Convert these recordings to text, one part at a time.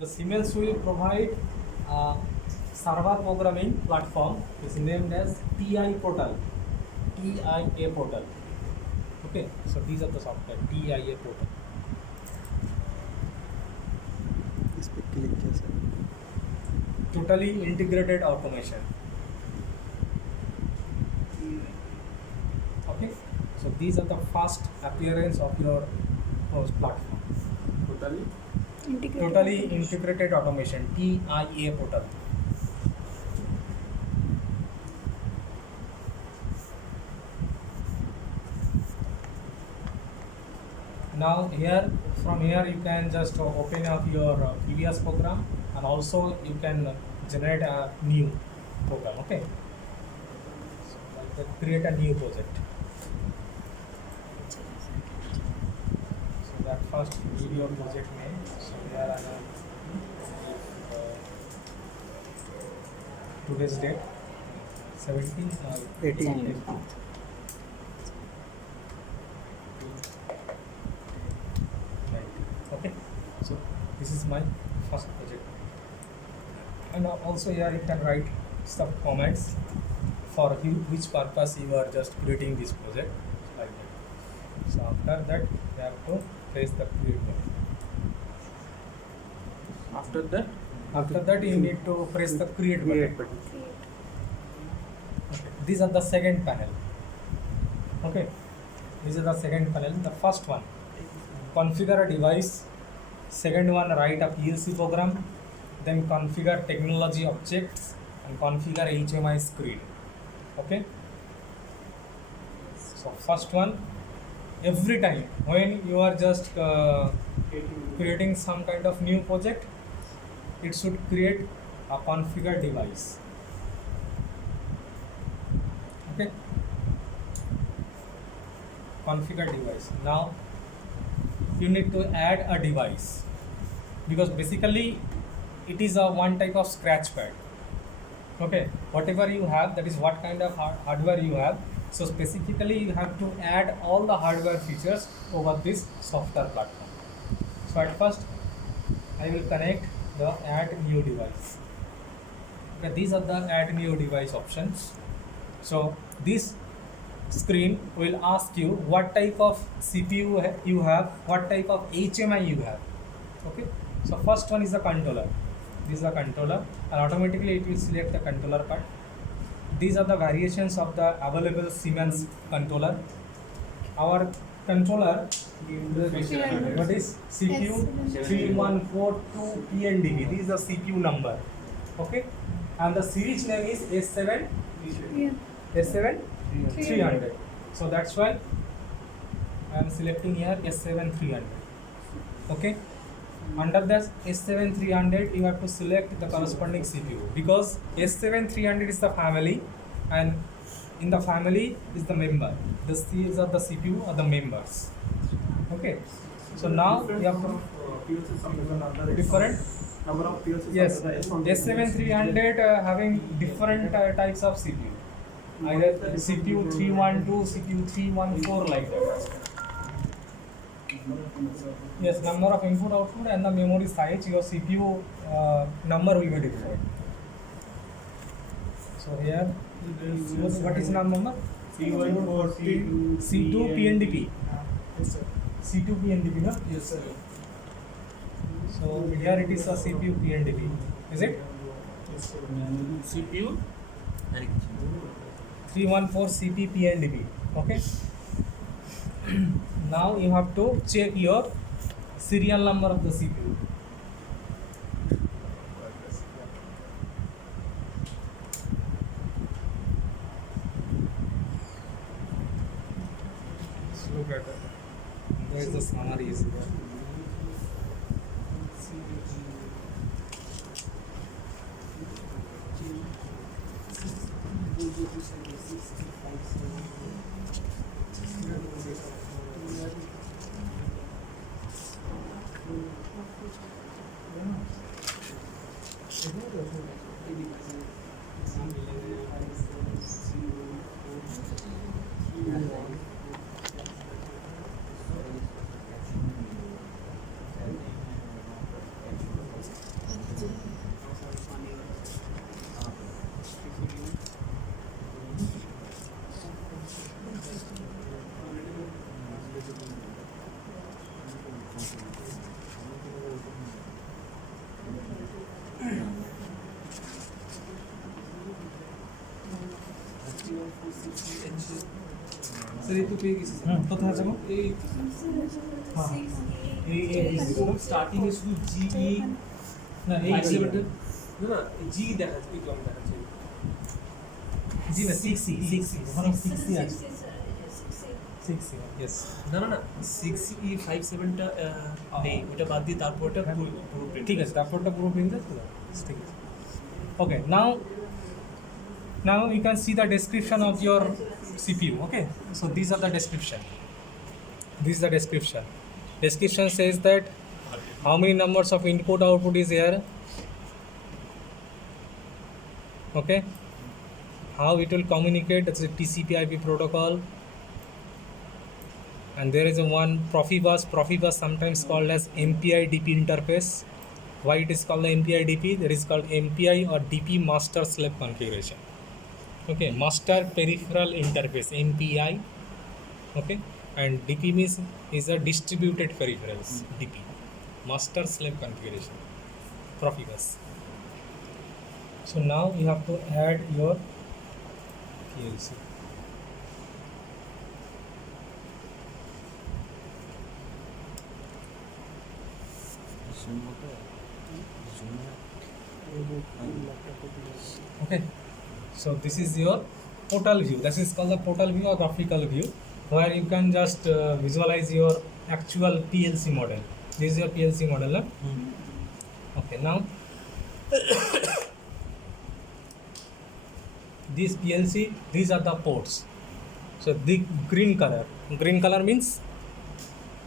the Siemens will provide a server programming platform is named as TI Portal, TIA Portal. Okay, so these are the software TIA Portal. इस पे click किया sir. Totally integrated automation. Okay, so these are the first appearance of your platform. Totally integrated automation, TIA Portal. Now here, from here you can just open up your previous program, and also you can generate a new program. Okay, so like that, create a new project. So that first video project name. So here I have today's date 17th 18. Okay, so this is my first project, and also here you can write some comments for which purpose you are just creating this project, like that. So after that you have to press the create button. After that you need to press the create button. Okay. These are the second panel. Okay, this is the second panel. The first one, configure a device. Second one, write a PLC program. Then configure technology objects and configure HMI screen. Okay. So first one, every time when you are just creating some kind of new project, it should create a configure device. Okay. Configure device. Now you need to add a device, because basically it is a one type of scratch pad. Okay, whatever you have, that is what kind of hardware you have. So specifically you have to add all the hardware features over this software platform. So at first I will connect the add new device. Okay, these are the add new device options. So this screen will ask you what type of CPU you have, what type of HMI you have. Okay, so first one is the controller. This is the controller, and automatically it will select the controller part. These are the variations of the available Siemens controller. Our controller, what is CPU 3142 PNDB. This is the CPU number. Okay, and the series name is S7 S7 300. So that's why I am selecting here S7 300. Okay, under the S7 300 you have to select the corresponding CPU, because S7 300 is the family, and in the family is the member. The C's are the CPU are the members. Okay, so now you have to different number of PLCs. yes, S7 300 having different types of CPU. Either CPU 312, CPU 314, like that. Yes, number of input output and the memory size, your CPU number will be different. So here, what is number? C140 C2 PNDP. Yes, sir. C2 PNDP, no? Yes, sir. So here it is a CPU PNDP. Is it? Yes, sir. CPU 314 CP PNDP. Okay. Now you have to check your serial number of the CPU. Let's look at it. There is the summary is there. Sir এই তো পেয়ে গেছি sir কোথায় আছে গো? এই এই starting এ শুধু জি না এই 57 না না জি দেখাচ্ছে একটু আমি দেখাচ্ছি জি না 6 ওখানে 6 আছে 6 ইয়েস না না না 6 57 টা নেই ওটা বাদ দিয়ে তারপরটা পুরো print। ঠিক আছে তারপরটা পুরো প্রিন্ট আছে তো ঠিক আছে ওকে now you can see the description of your CPU. Okay, so these are the description. This is the description says that how many numbers of input output is here, okay, how it will communicate, that's a TCP/IP protocol, and there is a one Profibus sometimes called as MPI-DP interface. Why it is called the MPI-DP? That is called MPI or DP master slave configuration. Okay, master peripheral interface, MPI. Okay, and DP means is a distributed peripherals. DP, master slave configuration, Profibus. So now you have to add your PLC. Okay, so this is your portal view. This is called the portal view or graphical view, where you can just visualize your actual PLC model. This is your PLC model. Okay, now this PLC, these are the ports. So the green color means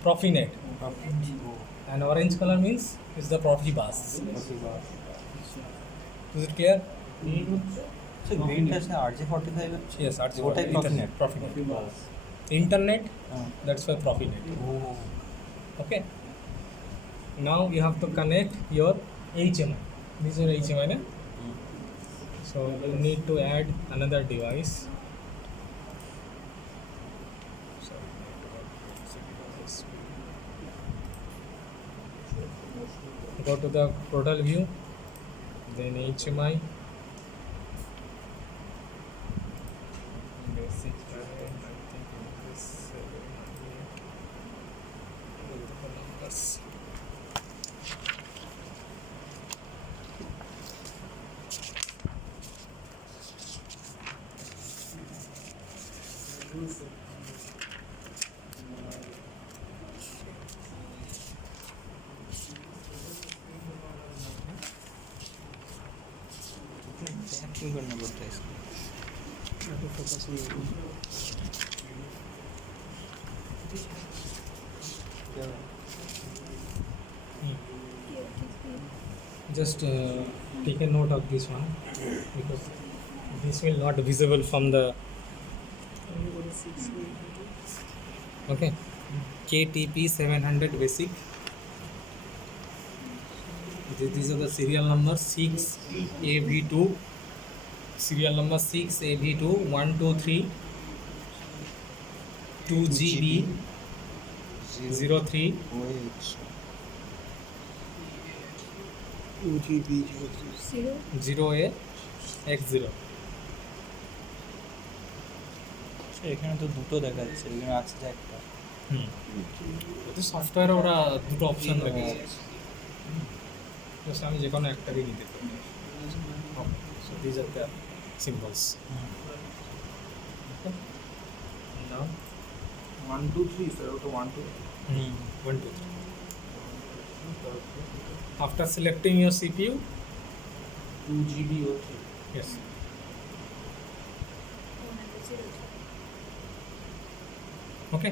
Profinet, and orange color means is the Profibus. Is it clear? So green touch RJ45 আছে Yes, RJ ওটাই Internet, Profinet. Internet, that's for Profinet. Okay. Now you have to connect your HMI. This is your HMI, na? So you need to add another device. Go to the portal view, then HMI. Basic current, I think it is 700 numbers. Acting करना पड़ता है इसको तो focus नहीं हो Just take a note of this one because this will not visible from the okay KTP 700 basic. These are the serial number 6AV2, serial number 6AV2 123 2GB 03 OGB 0AX0. এখানে তো দুটো দেখাচ্ছে এখানে আছে যে একটা এতে সফটওয়্যারে ওরা দুটো অপশন রেখেছে জাস্ট আমি যে কোনো একটাকে নিতে পারি so these are the symbols now 1 2 3 sir ওটা 1 2 1 2 after selecting your CPU 2 GB or 3 yes okay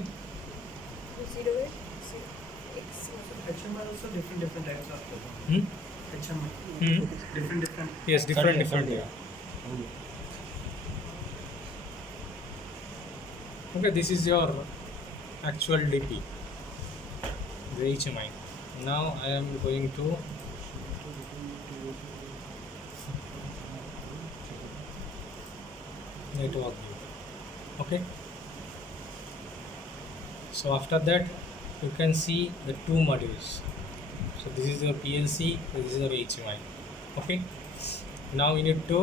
HMI also different types of HMI different yes different yeah. Okay, this is your actual DP, the HMI. Now I am going to network view. Okay, so after that you can see the two modules. So this is your PLC, this is your HMI. Okay, now you need to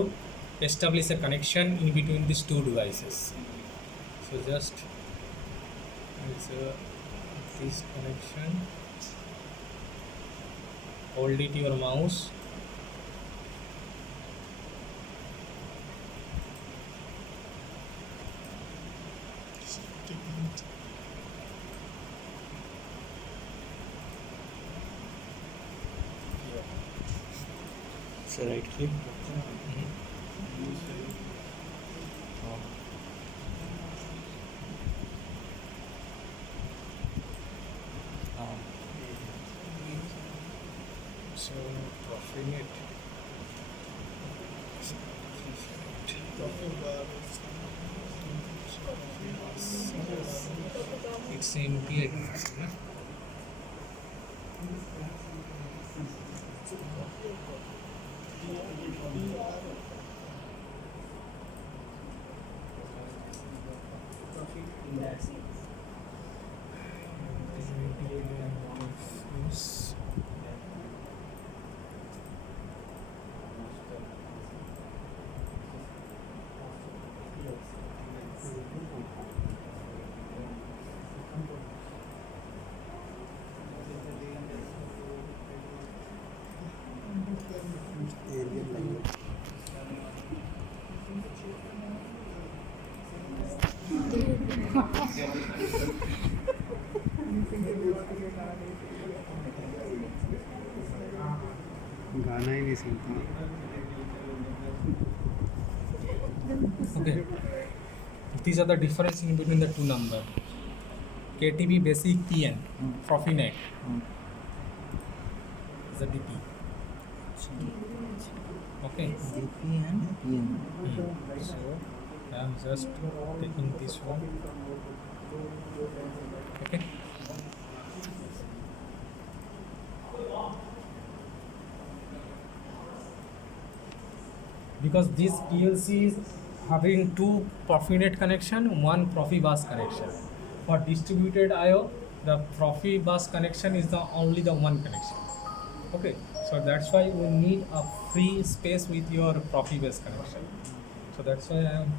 establish a connection in between these two devices. So just It's this connection. Hold it your mouse. Sir right click हाँ So Profinet. It's NPI device, na? Yes. गाना ही नहीं सुनता. Okay. These are the difference in between the two numbers. KTB basic PN, Profinet is the DP. Okay. DP and PM. So I am just taking this one. Okay. Because these PLCs having two Profinet connection, one Profibus connection. For distributed I/O, the Profibus connection is the only the one connection. Okay, so that's why we need a free space with your Profibus connection. So that's why I am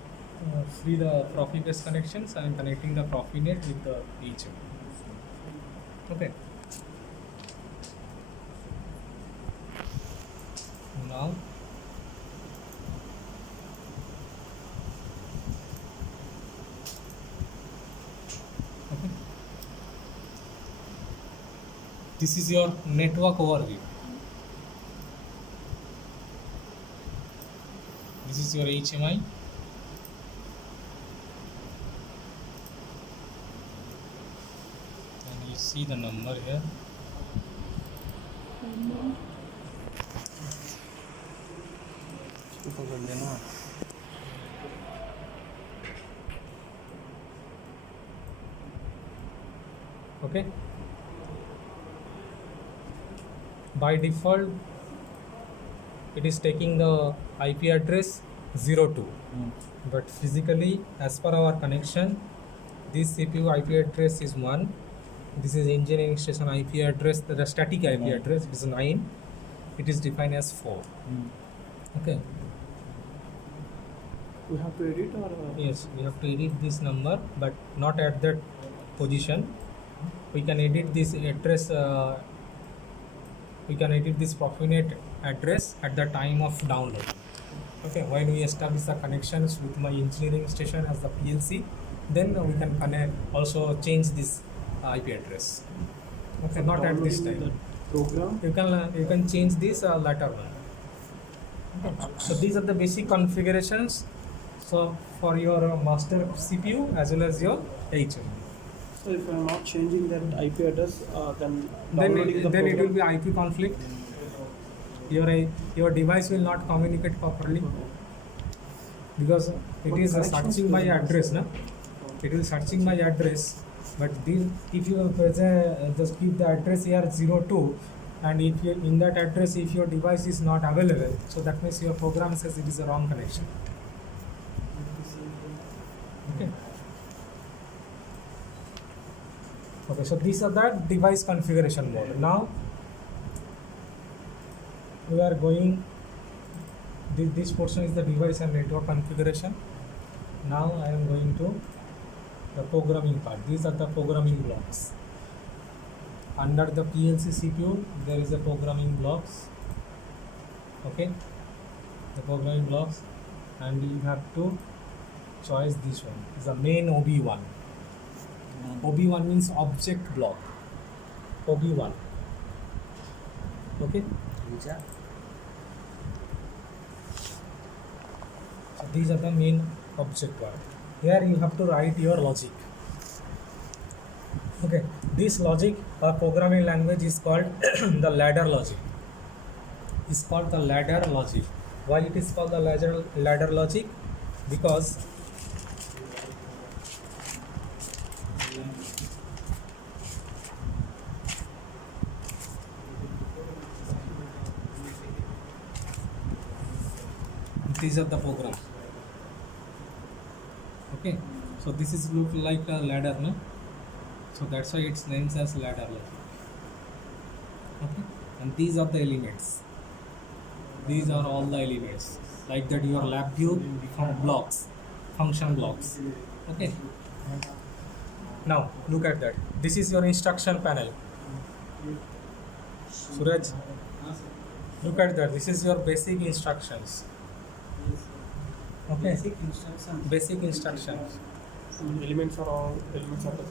free the Profibus connections. I am connecting the Profinet with the each. Okay. Now. Okay. This is your network overview. This is your HMI. And you see the number here. इसको पकड़ लेना. Okay. By default, it is taking the IP address 02. But physically, as per our connection, this CPU IP address is 1. This is engineering station IP address, the static IP address is 9. It is defined as 4. Okay. We have to edit or Yes, we have to edit this number, but not at that position. We can edit this address. We can edit this Profinet address at the time of download. Okay, when we establish the connections with my engineering station as the PLC, then we can connect. Also change this IP address. Okay, not at this time. program? You can change this later on. Okay. So these are the basic configurations. So for your master CPU as well as your HM. So if I am not changing that IP address, then Then downloading the it will program. be IP conflict. Your device will not communicate properly because it is searching my address, na? It will searching my address, but if you just keep the address here 02, and if you in that address if your device is not available, so that means your program says it is a wrong connection. Okay. Okay, so these are the device configuration mode. Now we are going. This portion is the device and network configuration. Now I am going to the programming part. These are the programming blocks. Under the PLC CPU, there is a programming blocks. Okay, the programming blocks, and you have to choose this one. Is the main OB1. OB1 means object block. OB1. Okay. So these are the main object part. Here you have to write your logic. Okay, this logic or programming language is called the ladder logic. It's called the ladder logic. Why it is called the ladder logic? Because these are the programs. Okay, so this is look like a ladder, no? So that's why it's named as ladder logic. Okay, and these are the elements. These are all the elements. Like that, your lab view from blocks, function blocks. Okay. Now look at that. This is your instruction panel. Suraj, look at that. This is your basic instructions. Okay. Basic instructions. Elements are the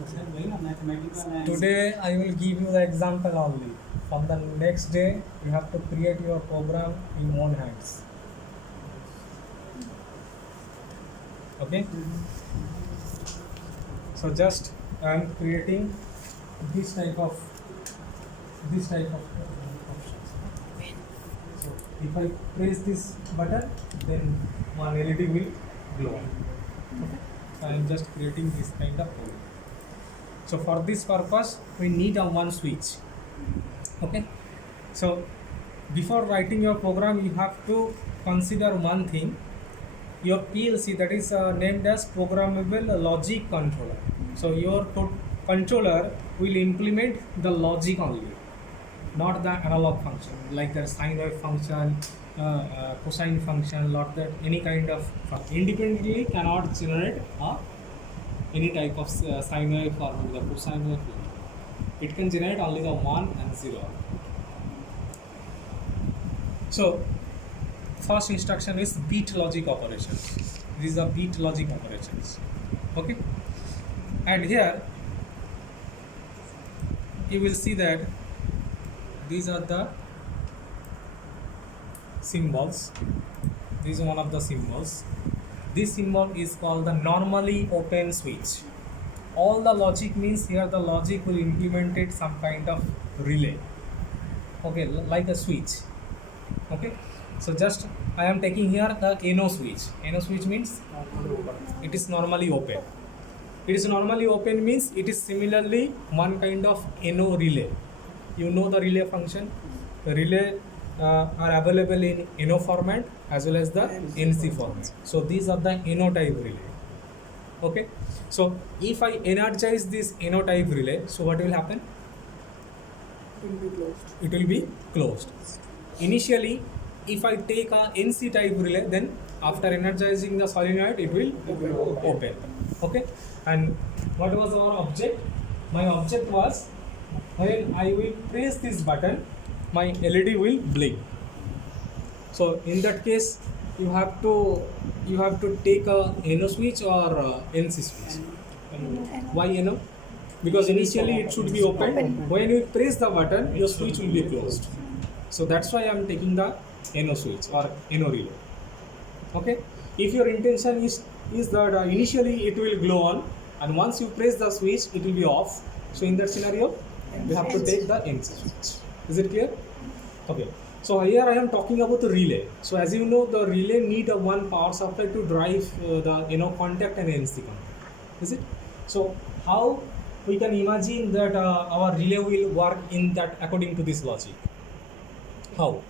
same. Today I will give you the example only. From the next day, you have to create your program in own hands. Okay. So just I am creating this type of options. So if I press this button, then one LED will glow. Okay. So I am just creating this kind of program. So for this purpose, we need a one switch. Okay. So before writing your program, you have to consider one thing. Your PLC, that is named as programmable logic controller. So your controller will implement the logic only, not the analog function, like the sine wave function, cosine function, not that any kind of independently cannot generate any type of sine wave or the cosine wave. It can generate only the 1 and 0. So first instruction is bit logic operations. These are bit logic operations. Okay, and here you will see that these are the symbols. This is one of the symbols. This symbol is called the normally open switch. All the logic means here the logic will implemented some kind of relay. Okay, like a switch. Okay, so just I am taking here the NO switch. NO switch means it is normally open. It is normally open means it is similarly one kind of NO relay. You know the relay function. The relay are available in NO format as well as the NC format. So these are the NO type relay. Okay, so if I energize this NO type relay, so what will happen? It will be closed. It will be closed. Initially, if I take a NC type relay, then after energizing the solenoid, it will open. Okay, and what was our object? My object was when I will press this button, my LED will blink. So in that case, you have to take a NO switch or NC switch. Why NO? Because initially it should be open. When you press the button, your switch will be closed. So that's why I am taking the NO switch or NO relay. Okay. If your intention is that initially it will glow on, and once you press the switch, it will be off. So in that scenario, you have to take the NC switch. Is it clear? Okay. So here I am talking about the relay. So as you know, the relay need a one power supply to drive the NO contact and NC contact. Is it? So how we can imagine that our relay will work in that according to this logic? How?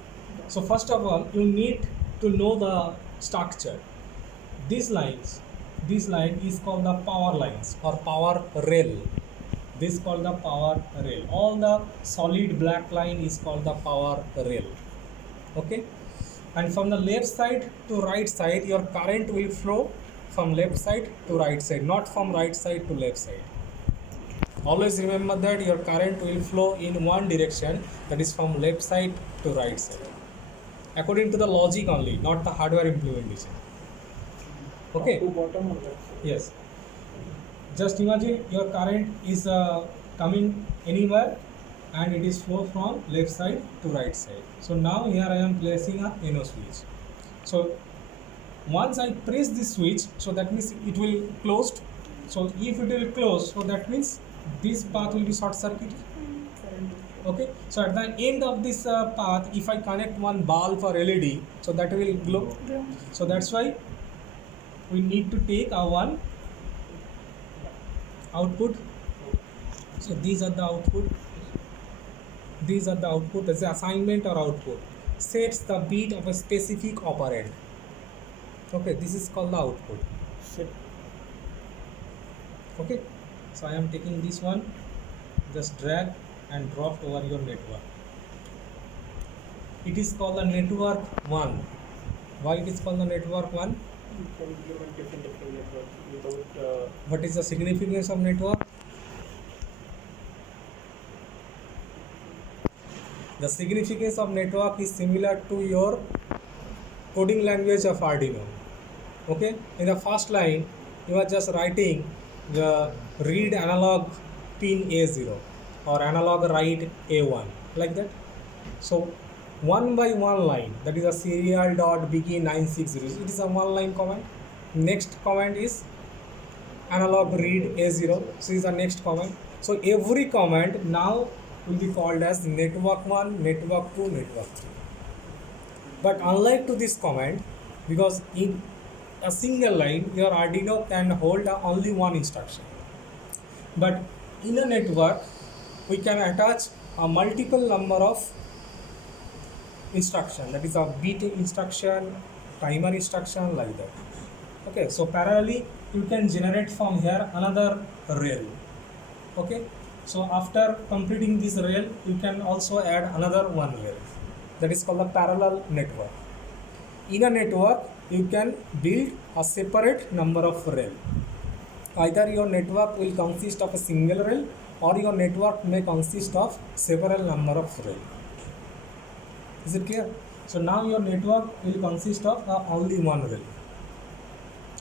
So first of all, you need to know the structure. This line is called the power lines or power rail. This is called the power rail. All the solid black line is called the power rail. Okay, and from the left side to right side, your current will flow from left side to right side, not from right side to left side. Always remember that your current will flow in one direction, that is from left side to right side, according to the logic only, not the hardware implementation. Okay. To bottom or left side? Yes. Just imagine your current is coming anywhere and it is flow from left side to right side. So now here I am placing a NO switch. So once I press this switch, so that means it will closed. So if it will close, so that means this path will be short circuit. Okay. So at the end of this path, if I connect one bulb or LED, so that will glow. So that's why we need to take a one output. So these are the output. These are the output. As assignment or output sets the bit of a specific operand. Okay, this is called the output. Set. Okay, so I am taking this one, just drag and drop over your network. It is called the network 1. Why it is called the network 1? You can implement different networks without. What is the significance of network? The significance of network is similar to your coding language of Arduino. Okay, in the first line you are just writing the read analog pin A0 or analog write A1, like that. So one by one line, that is a serial dot begin 960, it is a one line command. Next command is analog read A0, so is the next command. So every command now will be called as network 1, network 2, network 3. But unlike to this command, because in a single line your Arduino can hold only one instruction, but in a network we can attach a multiple number of instruction, that is a bit instruction, timer instruction, like that. Okay, so parallelly you can generate from here another rail. Okay, so after completing this rail you can also add another one rail, that is called a parallel network. In a network you can build a separate number of rail. Either your network will consist of a single rail or your network may consist of several number of rail. Is it clear? So now your network will consist of only one rail.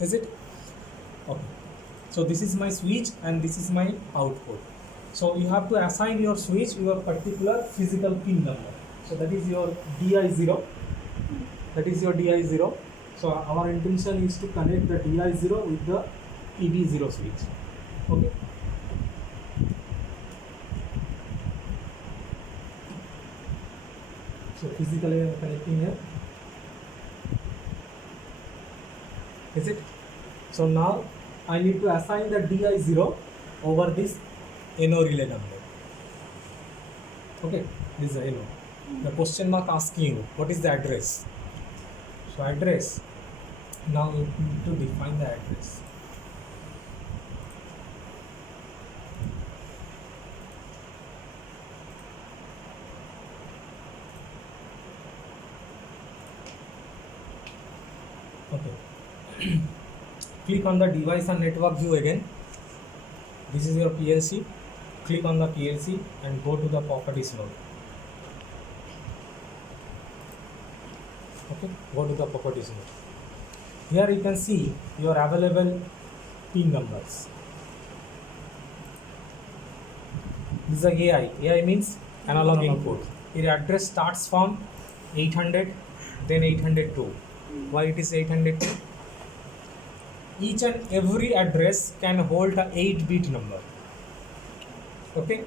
Is it? Okay. So this is my switch and this is my output. So you have to assign your switch your particular physical pin number. So that is your DI0. That is your DI0. So our intention is to connect the DI0 with the ED0 switch. Okay. So physically I am connecting here. Is it? So now I need to assign the DI0 over this NO relay number. Okay, this is the NO. The question mark asking you what is the address. So address, now you need to define the address. Okay. Click on the device and network view again. This is your PLC. Click on the PLC and go to the properties node. Okay, go to the properties node. Here you can see your available pin numbers. This is a AI. AI means analog input. Your address starts from 800, then 802. Why it is 802? Each and every address can hold a 8-bit number. Okay.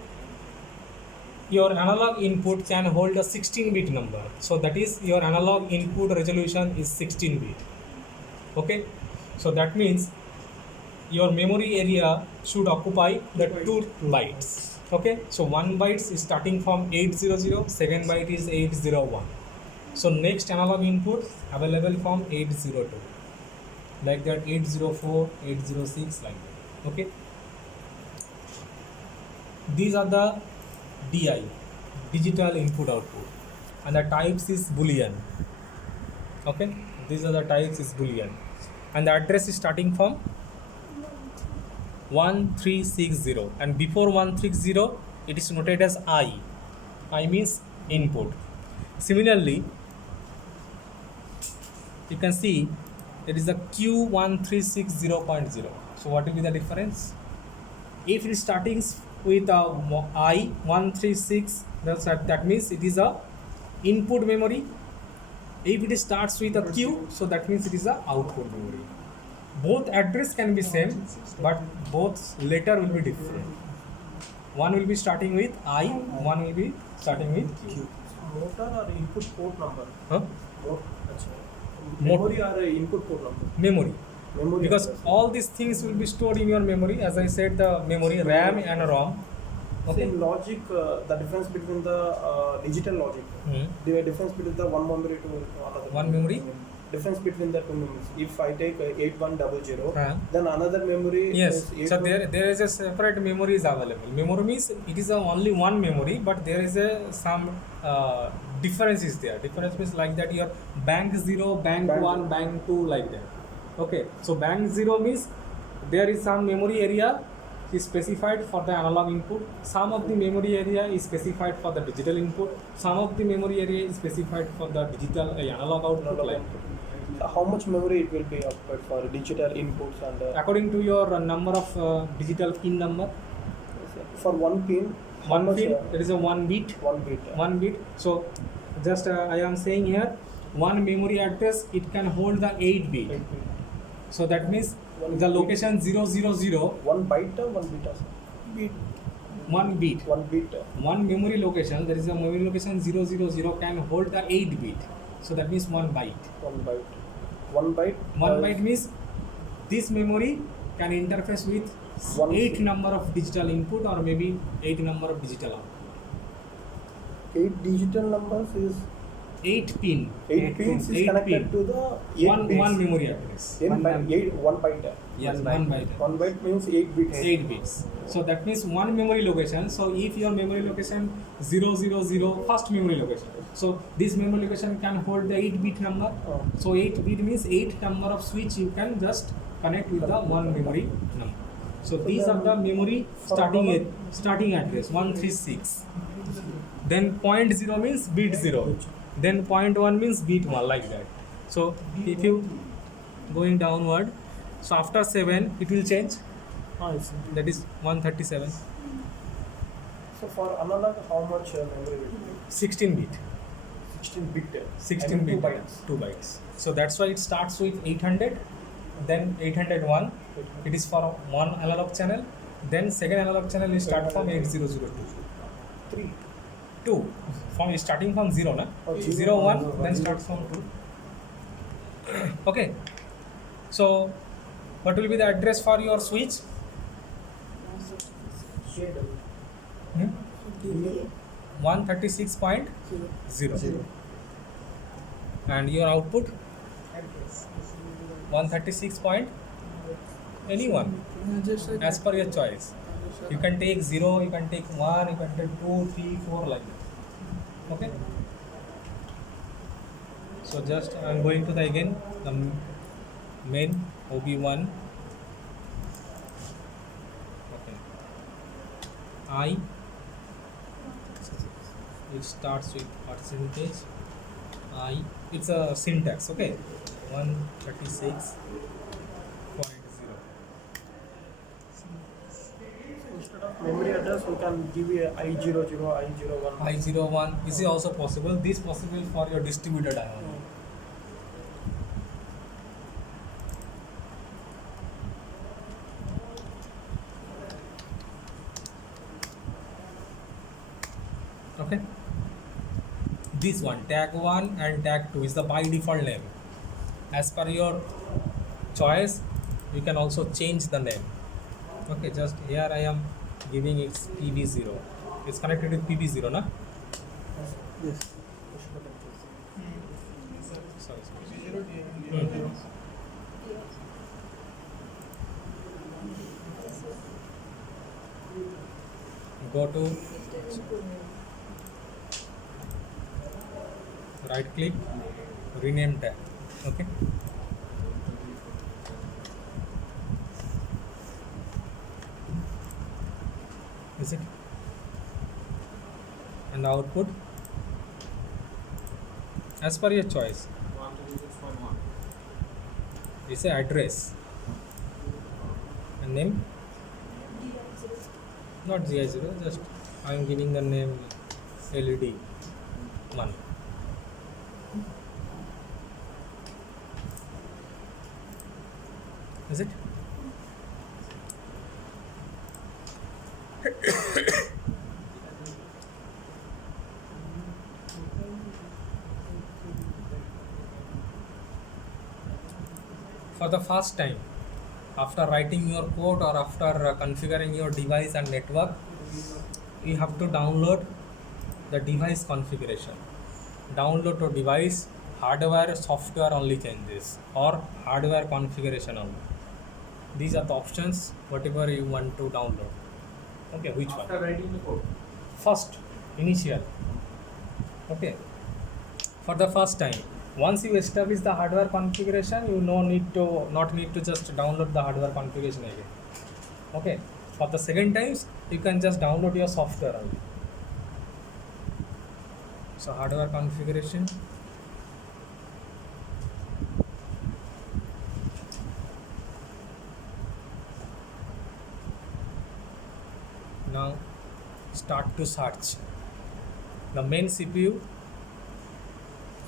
Your analog input can hold a 16-bit number. So that is your analog input resolution is 16-bit. Okay. So that means your memory area should occupy the 2 bytes. Okay. So 1 byte is starting from 800, second byte is 801. So next analog input available from 802. Like that 804, 806, like that. Okay. These are the DI, digital input output, and the types is Boolean. Okay, these are the types is Boolean. and the address is starting from 1360, and before 130 it is noted as I means input. Similarly, you can see it is the Q1360.0. So what will be the difference? If it is starting with I136, that means it is a input memory. If it starts with a Q, so that means it is a output memory. Both address can be same, but both letter will be different. One will be starting with I, one will be starting with Q. Motor or input port number? Huh? Memory or input port number? Memory. Memory Because address. all these things will be stored in your memory. As I said, the memory RAM and ROM. Okay. In logic, the difference between the digital logic, the difference between the one memory to another. One memory? Difference between the two memories. If I take 8100, then another memory Yes. is So there is a separate memory is available. Memory means it is only one memory, but there is some difference is there. Difference means like that your bank 0, bank 1, bank 2, like that. Okay. So bank 0 means there is some memory area is specified for the analog input. Some of the memory area is specified for the digital input. Some of the memory area is specified for the digital analog output. Like how much memory it will be occupied for digital inputs and according to your number of digital pin number. for one pin? how One much, pin, there is a 1 bit. 1 bit. 1 bit. So just I am saying here, one memory address it can hold the 8 bit. 8 bit. So that means the location 000, 1 byte or 1 bit? Bit. 1 bit. 1 bit. One memory location, there is a memory location 000 can hold the 8 bit. So that means 1 byte. 1 byte. 1 byte. 1 byte means this memory can interface with 8 number of digital input or maybe 8 number of digital output. 8 digital numbers is 8 pin. 8 pins is 8 connected pin. to the 8 One bits. memory address. 1 byte. Yes, 1 byte. 1 byte means 8 bits. 8 bits. So that means one memory location. So if your memory location 000, first memory location. So this memory location can hold the 8 bit number. Oh. So 8 bit means 8 number of switch you can just connect with the one memory number. So these are the memory starting address 136. Then 0.0 means bit 0. Then 0.1 means bit 1, like that. So if you going downward, so after 7 it will change. I see. That is 137. So for analog, how much memory will be? 16 bit. 16 bit. 16 and bit. 2 bytes. 2 bytes. So that's why it starts with 800, then 801. It is for one analog channel. Then second analog channel is start from 8002. 3. 2. From starting from 0, na? Oh, 0, 1, then starts from 2. Okay. So what will be the address for your switch? 136.0. And your output? 136 point anyone as per your choice. You can take 0, you can take 1, you can take 2, 3, 4, like that. Okay. So just I am going to the again the main OB1. Okay. I. It starts with percentage. I. It's a syntax. Okay. 136.0. Instead of memory address, we can give you I00, I01. I01 is also possible. This possible for your distributed IO. Okay. This one, tag 1 and tag 2 is the by default name. As per your choice, you can also change the name. Okay, just here I am giving it PB0. It's connected with PB0, na? Yes. Sorry. Go to right click, rename tag. Okay. is it? And the output as per your choice. We say address and name, not GI0, just I am giving the name LED 1. Is it? For the first time, after writing your code or after configuring your device and network, you have to download the device configuration. Download to device, hardware, software only changes, or hardware configuration only. These are the options, whatever you want to download. Okay, which one? After writing the code. First, initial. Okay, for the first time. Once you establish the hardware configuration, you not need to just download the hardware configuration again. Okay, for the second times, you can just download your software only. So hardware configuration. Now start to search. The main CPU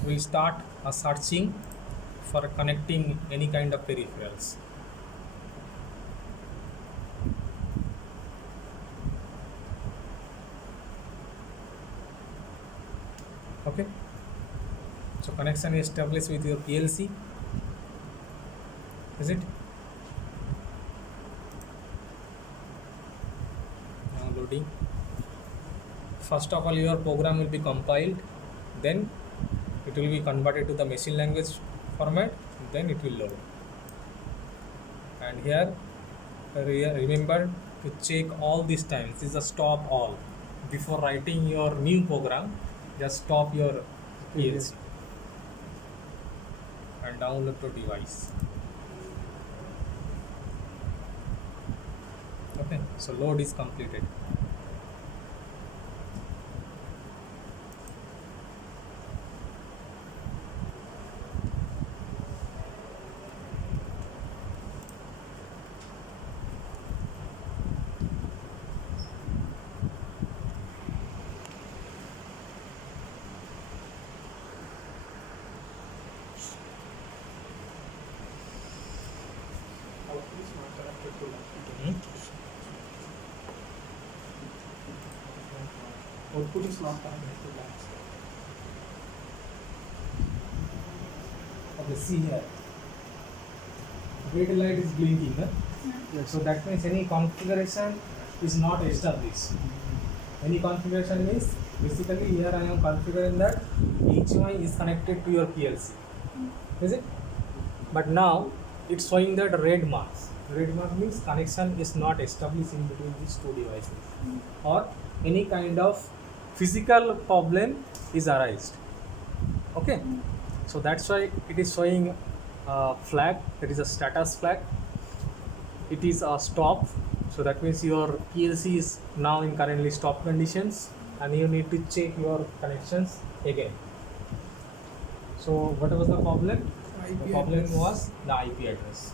will start a searching for connecting any kind of peripherals. Okay, so connection is established with your PLC, is it? Now loading. First of all, your program will be compiled, then it will be converted to the machine language format, then it will load. And here remember to check all these times. This is a stop all. Before writing your new program, just stop your PLC and download to device. Okay, so load is completed. Output is not connected to labs. Okay, see here. Red light is blinking. Huh? Yes. So that means any configuration is not established. Any configuration means basically here I am configuring that HMI is connected to your PLC. Is it? But now it's showing that red marks. Red mark means connection is not established in between these two devices, or any kind of physical problem is arised. Okay, so that's why it is showing a flag. It is a status flag. It is a stop, so that means your PLC is now in currently stop conditions and you need to check your connections again. So what was the problem? The problem was the IP address.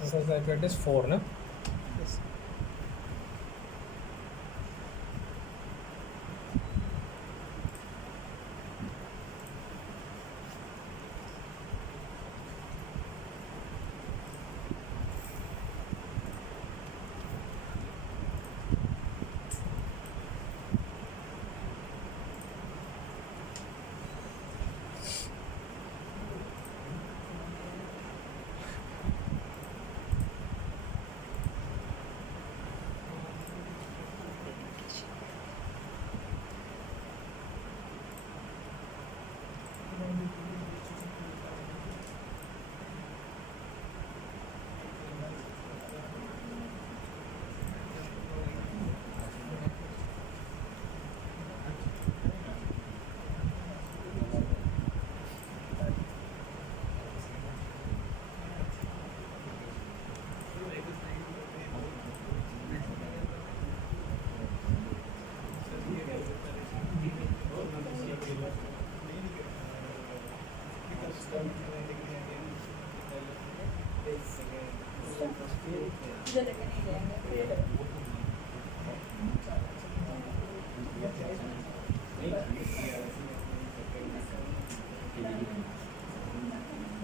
This is the IP address 4, no? Yes.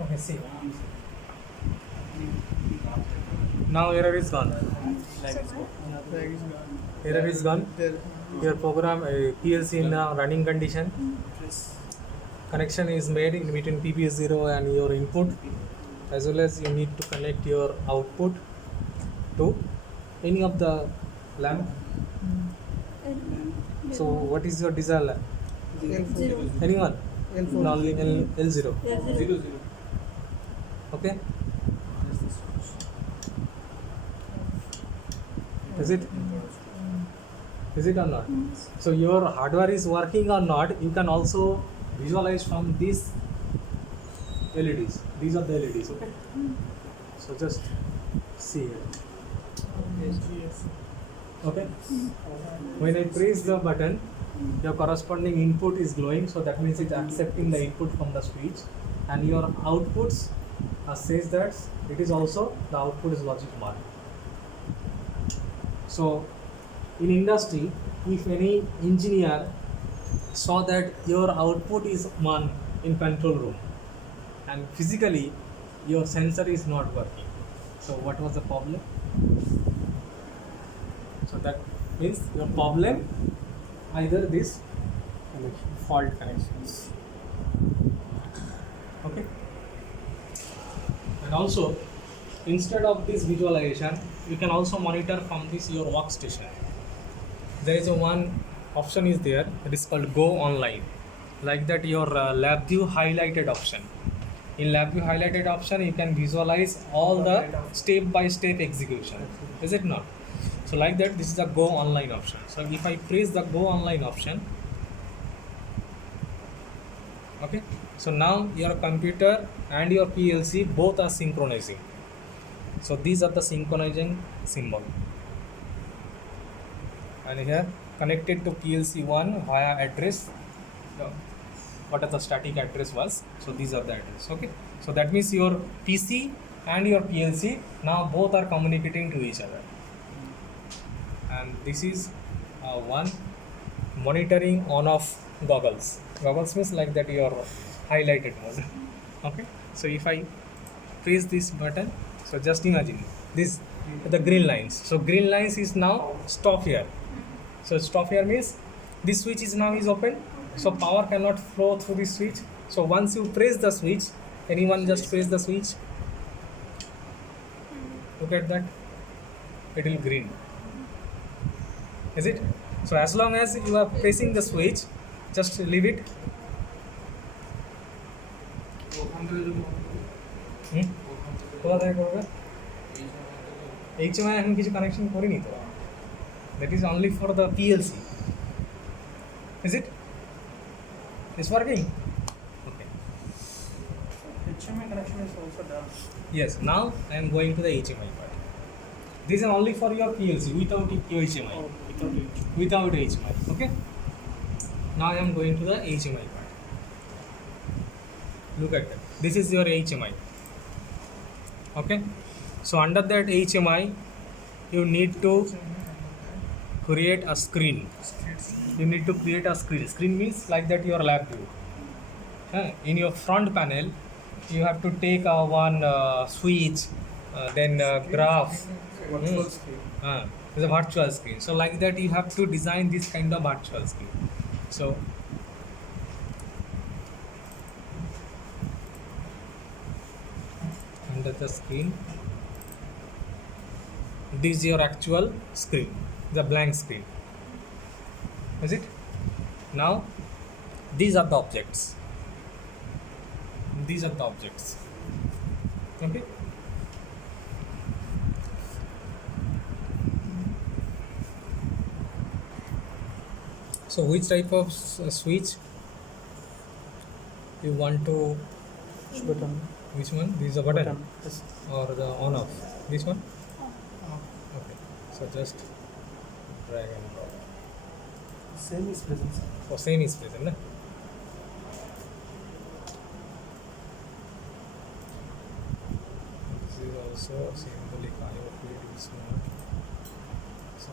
Okay, see. Now error is gone. Error is gone. Your program PLC in running condition. Connection is made in between PPS0 and your input, as well as you need to connect your output to any of the lamp. So what is your desired lamp? Anyone? No, L0. Okay. Is it? Is it or not? So your hardware is working or not, you can also visualize from these LEDs. These are the LEDs, okay? So just see here. Okay? When I press the button, your corresponding input is glowing, so that means it's accepting the input from the switch, and your outputs says that it is also the output is logic mark. So in industry, if any engineer saw that your output is 1 in control room and physically your sensor is not working, so what was the problem? So that means your problem either this fault connections. Okay. And also, instead of this visualization, you can also monitor from this your workstation. There is a one option is there. It is called Go Online. Like that, your LabVIEW highlighted option. In LabVIEW highlighted option, you can visualize all the step-by-step execution. Is it not? So like that, this is a Go Online option. So if I press the Go Online option, okay. So now your computer and your PLC both are synchronizing. So these are the synchronizing symbol. And here connected to PLC 1 via address. What the static address was. So these are the address. Okay. So that means your PC and your PLC now both are communicating to each other. And this is one monitoring on-off goggles. Goggles means like that your highlighted mode. Okay. So if I press this button, so just imagine this the green lines. So green lines is now stop here. So stop here means this switch is now is open. So power cannot flow through this switch. So once you press the switch, anyone just press the switch. Look at that. It will green. Is it? So as long as you are pressing the switch, just leave it. HMI এখন কিছু connection করিনি তো, that is only for the PLC. Is it? It's working? Okay. HMI connection is also done. Yes, now I am going to the HMI part. This is only for your PLC without HMI. Without HMI. Okay. Now I am going to the HMI part. Look at that. This is your HMI. Okay. So under that HMI, you need to create a screen. You need to create a screen. Screen means like that your LabVIEW. In your front panel, you have to take one switch, then graph. Virtual screen. It's a virtual screen. So like that, you have to design this kind of virtual screen. So under the screen, this is your actual screen, the blank screen. Is it? Now these are the objects. These are the objects. Okay. So which type of switch you want to? Which button? Which one? This is a button Yes. or the on off? This one? Okay. So just drag and drop. Same is present. Oh, same is present, na? This is is also symbolic IO field is not. So,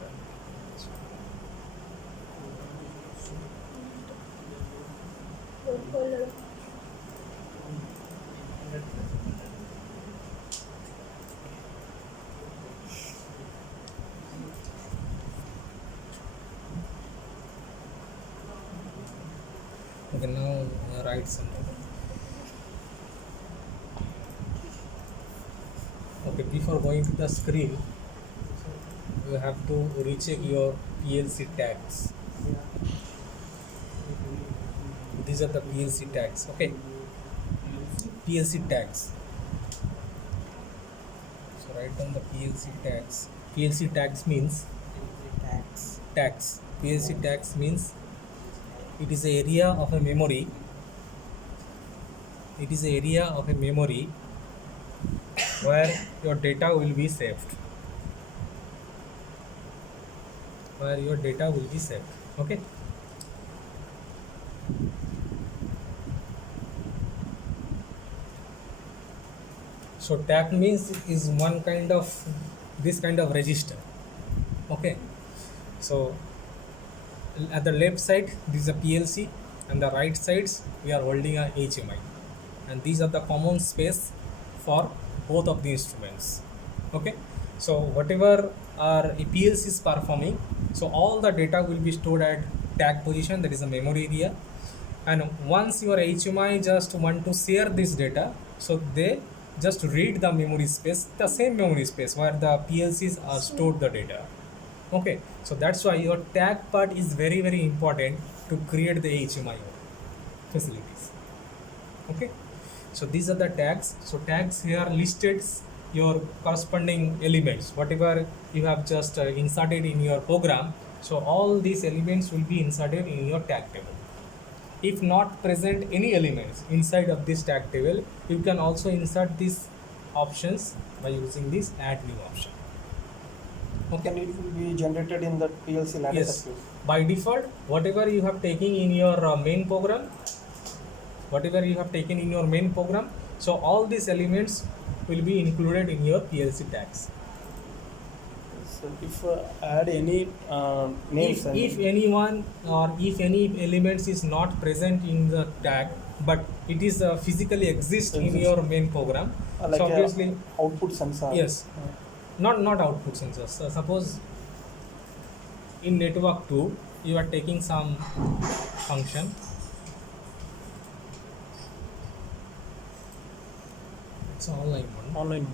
okay, now write something. Okay, before going to the screen, you have to recheck your PLC tags. These are the PLC tags. Okay, PLC tags. So write down the PLC tags. PLC tags means tags. PLC tags means it is the area of a memory. It is the area of a memory where your data will be saved. Where your data will be saved. Okay. So tag means is one kind of this kind of register. Okay. So at the left side this is a PLC and the right sides we are holding a HMI, and these are the common space for both of the instruments. Okay. So whatever our PLC is performing, so all the data will be stored at tag position, that is the memory area, and once your HMI just want to share this data, so they just read the memory space, the same memory space where the PLCs are stored the data. Okay, so that's why your tag part is very important to create the HMI facilities. Okay, so these are the tags. So tags here listed your corresponding elements, whatever you have just inserted in your program. So all these elements will be inserted in your tag table. If not present any elements inside of this tag table, you can also insert these options by using this add new option. Okay. And it will be generated in the PLC ladder Yes. circuit. By default, whatever you have taken in your main program, so all these elements will be included in your PLC tags. So if add any names If anyone or if any elements is not present in the tag, but it is physically exist in your main program, like so obviously output sensor. yes, not output sensors. Suppose in network 2 you are taking some function. It's online one. Online.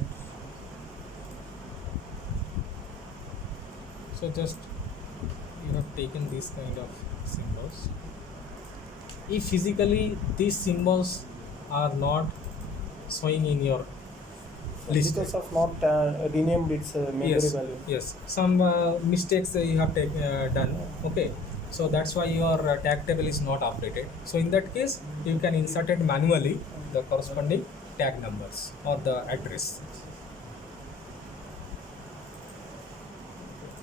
So just you have taken this kind of symbols. If physically these symbols are not showing in your list, Because of not renamed its memory value. yes, some mistakes you have done. Okay, so that's why your tag table is not updated. So in that case, you can insert it manually the corresponding tag numbers or the address.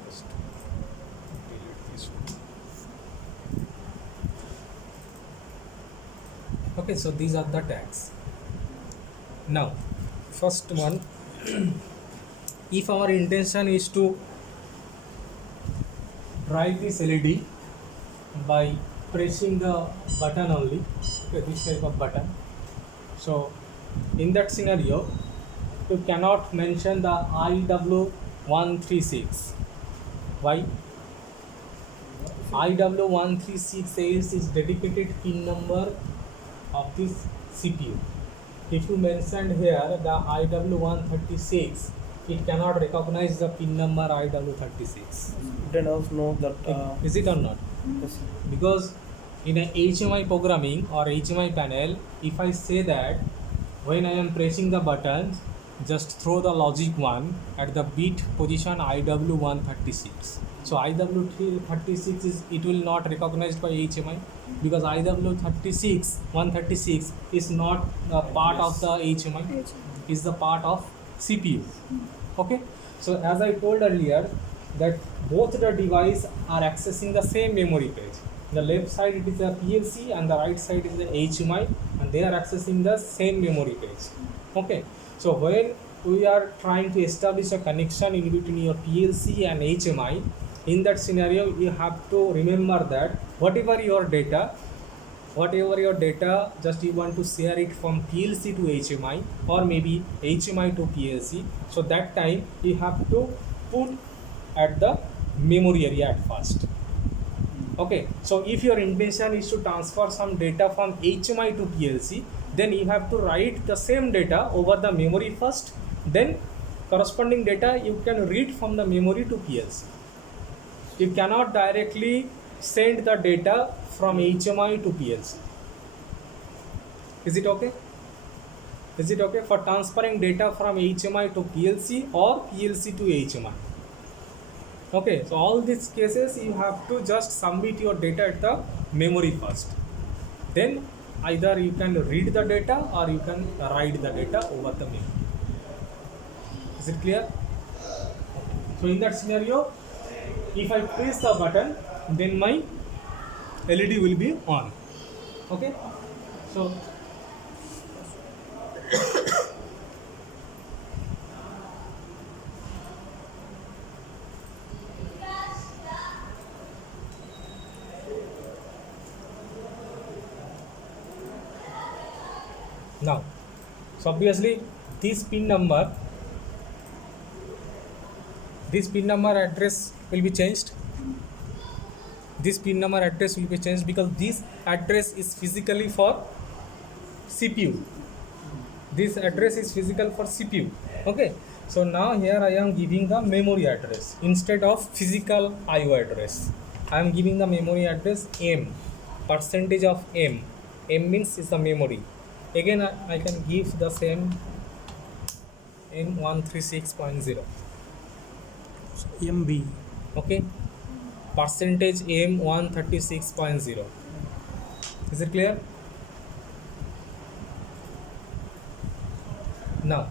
Just delete this one. Okay, so these are the tags. Now, first one, if our intention is to drive this LED by pressing the button only, okay, this type of button. So in that scenario, you cannot mention the IW136. Why? IW136 is dedicated pin number of this CPU. If you mentioned here the IW136, it cannot recognize the pin number IW36. Then also know that. Is it or not? Yes. Because in a HMI programming or HMI panel, if I say that when I am pressing the button, just throw the logic 1 at the bit position IW136. So IW136 is, it will not recognized by HMI because IW136 is not a part of the HMI, is the part of CPU. Okay, so as I told earlier that both the device are accessing the same memory page. The left side it is a PLC and the right side is the HMI, and they are accessing the same memory page. Okay, so when we are trying to establish a connection in between your PLC and HMI. In that scenario, you have to remember that whatever your data, just you want to share it from PLC to HMI or maybe HMI to PLC. So that time you have to put at the memory area at first. Okay, so if your intention is to transfer some data from HMI to PLC, then you have to write the same data over the memory first, then corresponding data you can read from the memory to PLC. You cannot directly send the data from HMI to PLC. Is it okay? Is it okay for transferring data from HMI to PLC or PLC to HMI? Okay, so all these cases you have to just submit your data at the memory first. Then either you can read the data or you can write the data over the memory. Is it clear? So in that scenario, if I press the button, then my LED will be on. Okay, so now, so obviously this pin number address will be changed. This pin number address will be changed because this address is physically for CPU. This address is physical for CPU. Okay, so now here I am giving the memory address instead of physical IO address. I am giving the memory address M, percentage of M. M means is the memory. Again I can give the same M136.0 MB. okay, percentage M136.0. Is it clear? Now,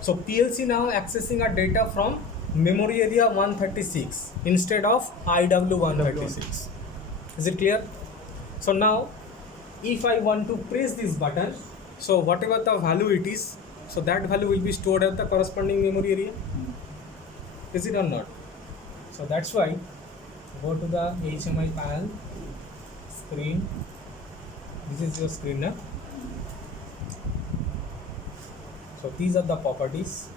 so PLC now accessing a data from memory area 136 instead of IW136. Is it clear? So now if I want to press this button, so whatever the value it is, so that value will be stored at the corresponding memory area. Is it or not? So that's why go to the HMI panel screen. This is your screen now. So these are the properties.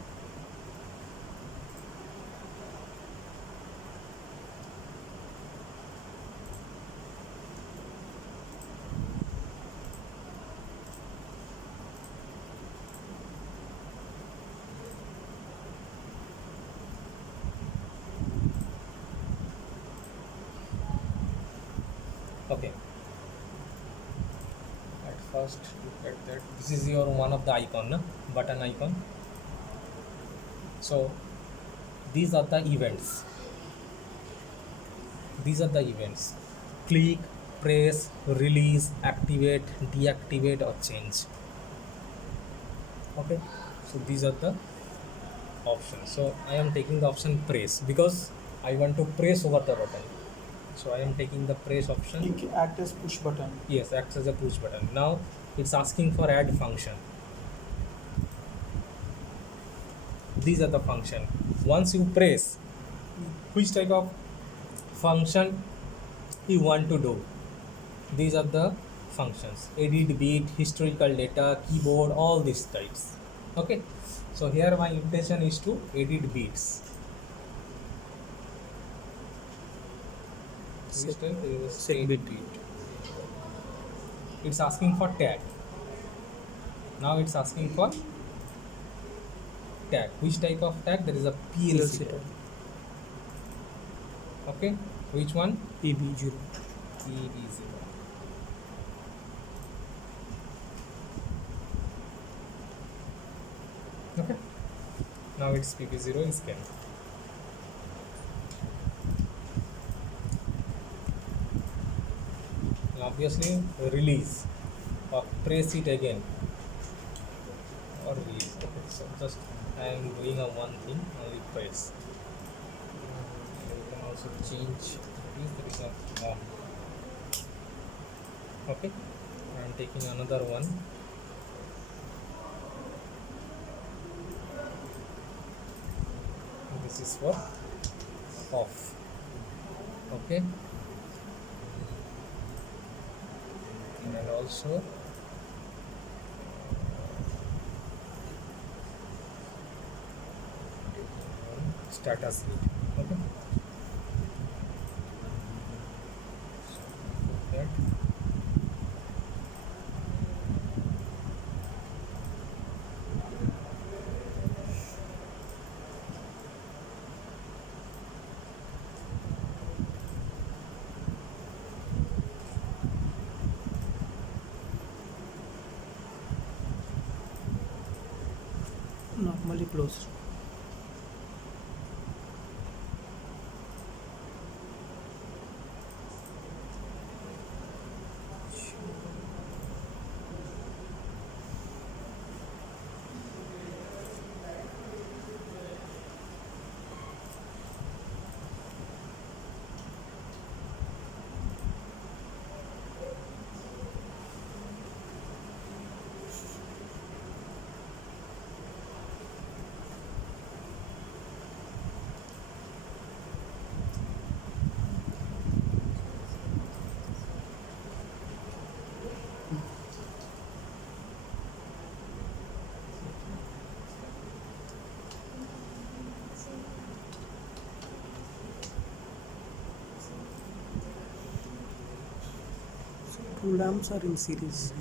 Okay. At first look at that. This is your one of the icon, na? Button icon. So these are the events. These are the events. Click, press, release, activate, deactivate or change. Okay. So these are the options. So I am taking the option press because I want to press over the button. So I am taking the press option. It act as push button. Yes, acts as a push button. Now it's asking for add function. These are the function. Once you press, which type of function you want to do. These are the functions. Edit bit, historical data, keyboard, all these types. Okay. So here my intention is to edit bits. Set bit. It's asking for tag. Now it's asking for tag. Which type of tag? There is a PLC tag. Okay. Which one? PB0. PB0. Okay. Now it's PB0 is scanned. Obviously release or press it again or release. Okay, so just I am doing a one thing, only press. You can also change this. There is a one. Okay, I am taking another one. this is for off. Okay, and also status read. Okay, so that Normally closed. Two lamps are in series.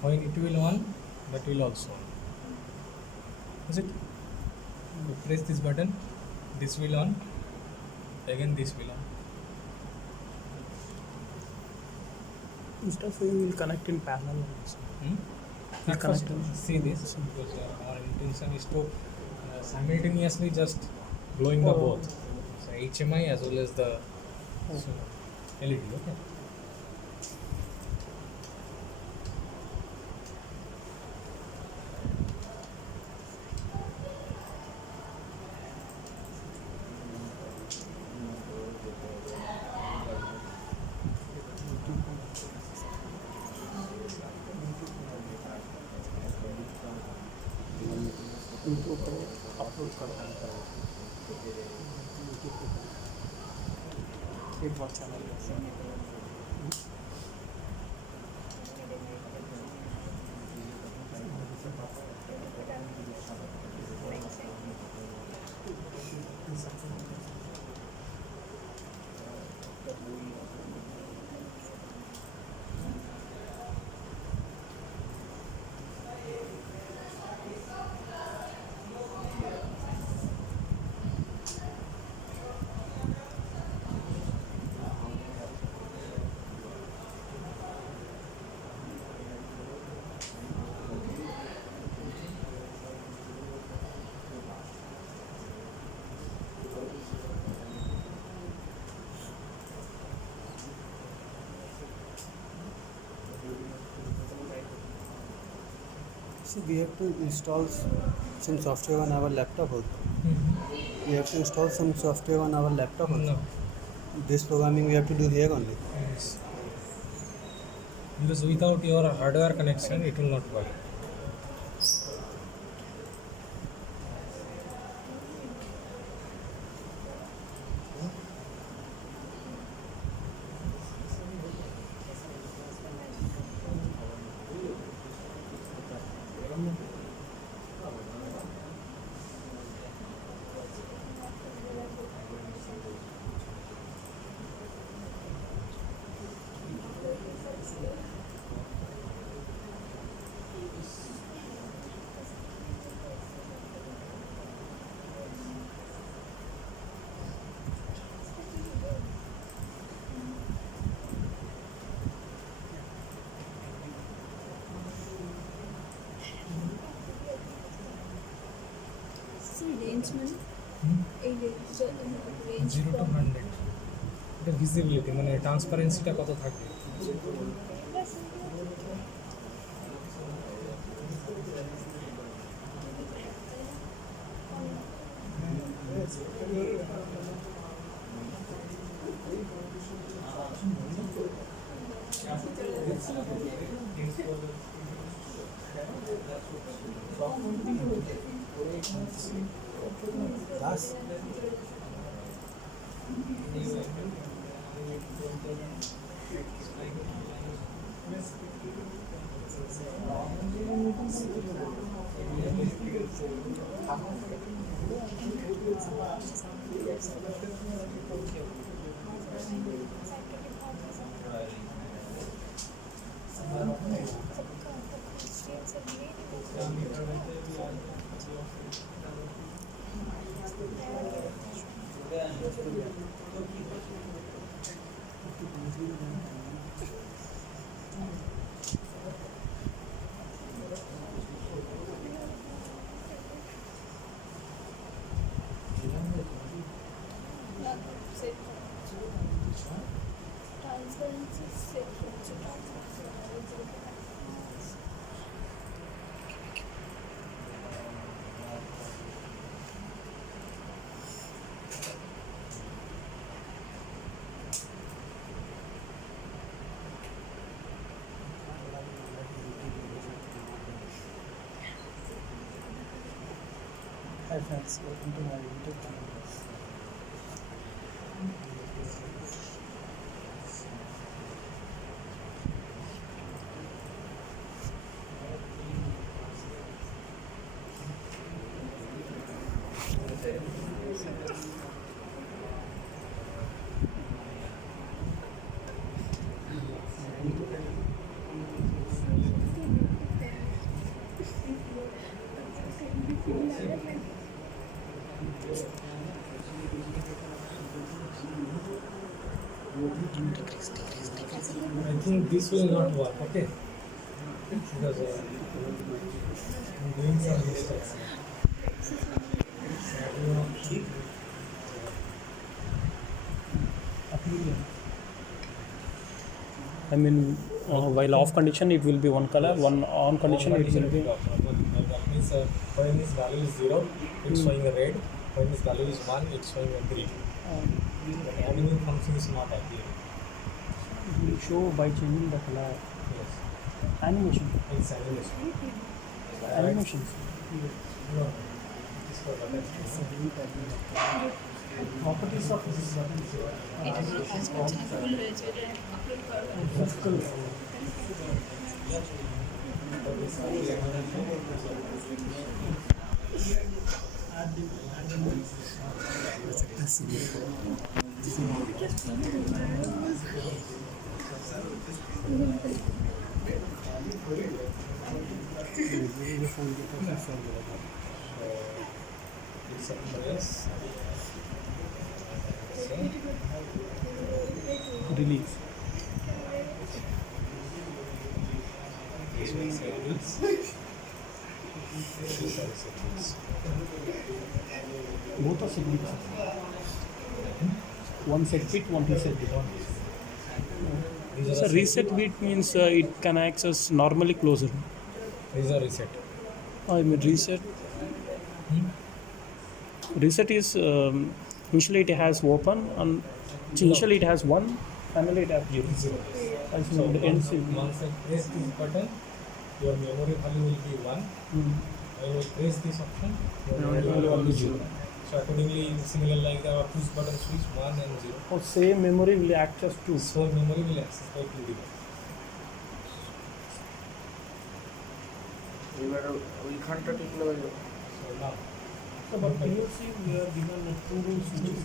when it will on, that will also on. Is it? You press this button, this will on, again this will on. Instead of saying we'll connect in parallel also. At first, connect. see this, because our intention is to simultaneously just glowing the Oh. both, so HMI as well as the so, LED. Okay. YouTube पे upload करना है। एक बार channel So we have to install some software on our laptop also. We have to install some software on our laptop also. No. This programming we have to do here only. Yes. Because without your hardware connection, it will not work. Range में এই range 0 to 100 এটা visibility মানে ট্রান্সপারেন্সিটা কত থাকে Software Das? Hi friends, welcome to my YouTube channel. I think this will not work, okay? Because I'm doing some mistakes. I mean, while off condition it will be one color, one on condition it will be. That means when this value is 0, it's showing a red. When this value is 1, it's showing a green. The animation function is not appearing. It will show by changing the color. Yes, Animation. it's animation. Animations. No, it's for button. Properties of this button is Release. Both are set bits. One set bit, one reset bit. So reset bit means it can access normally closer. These are reset. I mean reset. Reset is initially it has open and initially it has 1, finally it has 0. I So the ends in once I press this button, your memory value will be 1. When you press this option, your memory value will be 0. So accordingly, similar like the push button switch 1 and 0. or same memory will access to. So memory will access by 2 devices. ওইখানটা টিপলে হয়ে যাবে। So now, So, but PLC we are given 2 switches.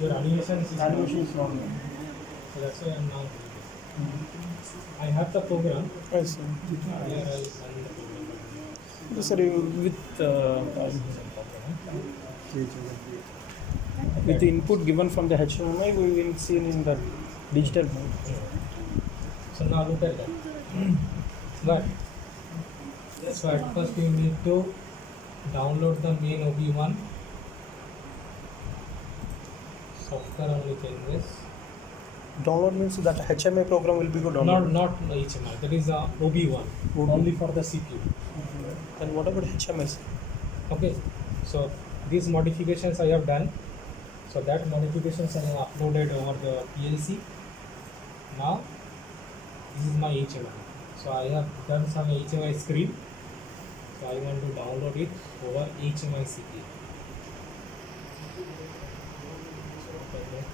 your animation is Animation is not. So that's why I'm now. I have the program. Yes, Here I run the program. sir, with the input given from the HMI, we will see in the digital mode. So now look at that. But so at first you need to download the main OB1 software only changes. Download means that HMI program will be good download. Not HMI. That is OB1 only for the CPU. Then what about HMS? Okay, so these modifications I have done. So that modifications I have uploaded over the PLC. Now this is my HMI. So I have done some HMI screen. So I want to download it over HMI CPU. Okay.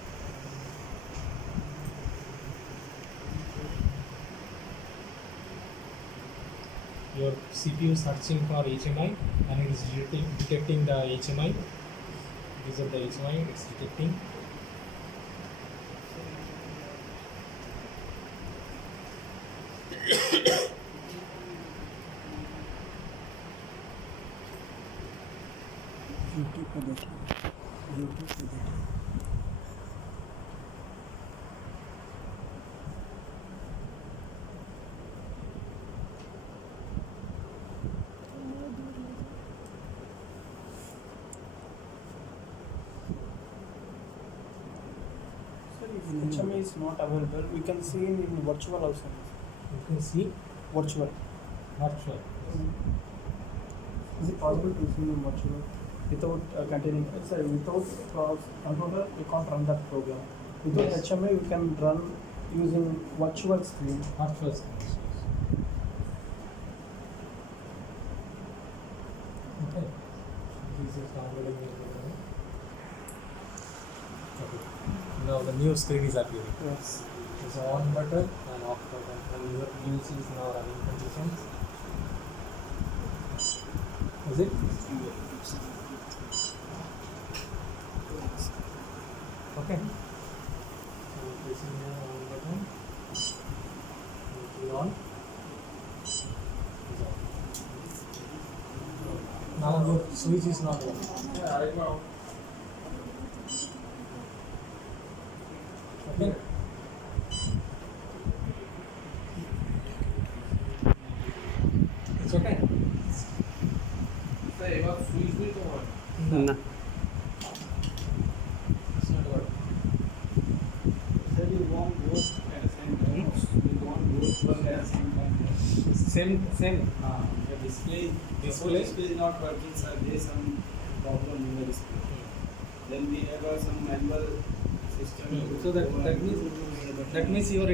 Your CPU searching for HMI and it is detecting the HMI. These are the HMI, it's detecting. YouTube पे देखिए, YouTube पे देखिए। Sir, if HMI is not available, we can see in virtual also. You can see Virtual. virtual. Is it possible to see in virtual without containing? Sorry, without controller, we can't run that program. Without Yes. HMI, we can run using virtual screen. Virtual screens. Okay. This is downloading the program. Okay. Now the new screen is appearing. Yes. There's an on button and off button, and your PLC is now running conditions. Is it? Okay. So pressing the on button. It will on. Is on. Now your switch is not on. Okay. It's okay. ना It's not working. Same. Display. is not working, sir. There is some problem in the display. Then we have some manual system. So that means your